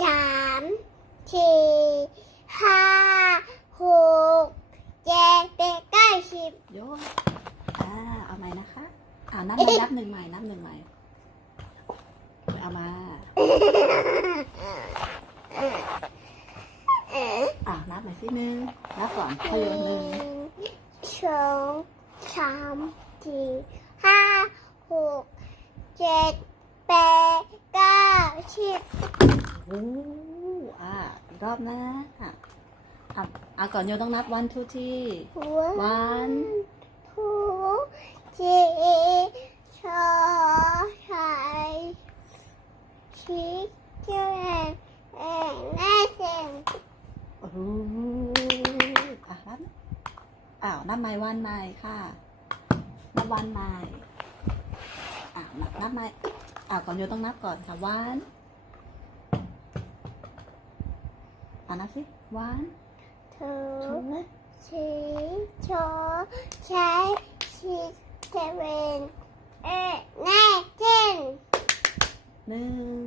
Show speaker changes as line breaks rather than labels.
สามสี่ห้าหกเจ็ดแปดเก้าสิบ
โยนอ่าเอาใหม่นะคะอ่านับใหม่นับหนึ่งใหม่นับหนึ่งใหม่เอามาอ่านับใหม่สิหนึ่งนับก่อนพยนหนึ่ง
สองสามสี่ห้าหกเจ็ดแปดเก้าสิบ
โอ้อ่าอีกรอบนะอะอะอะก่อนโยนต้องนับ one two three
หัว
one
ทูจีชอไทยชิคเก้นเอ็นแน่เซน
โอ้โหอะนับอ้าวนับใหม่วันใหม่ค่ะนับวันใหม่อะนับนับใหม่อ้าวก่อนโยนต้องนับก่อนค่ะวัน อะนับสิวัน
ทู
ทู
ชีชอใช้ชิคเก้นเอ็นแน่เซน
หนึ่ง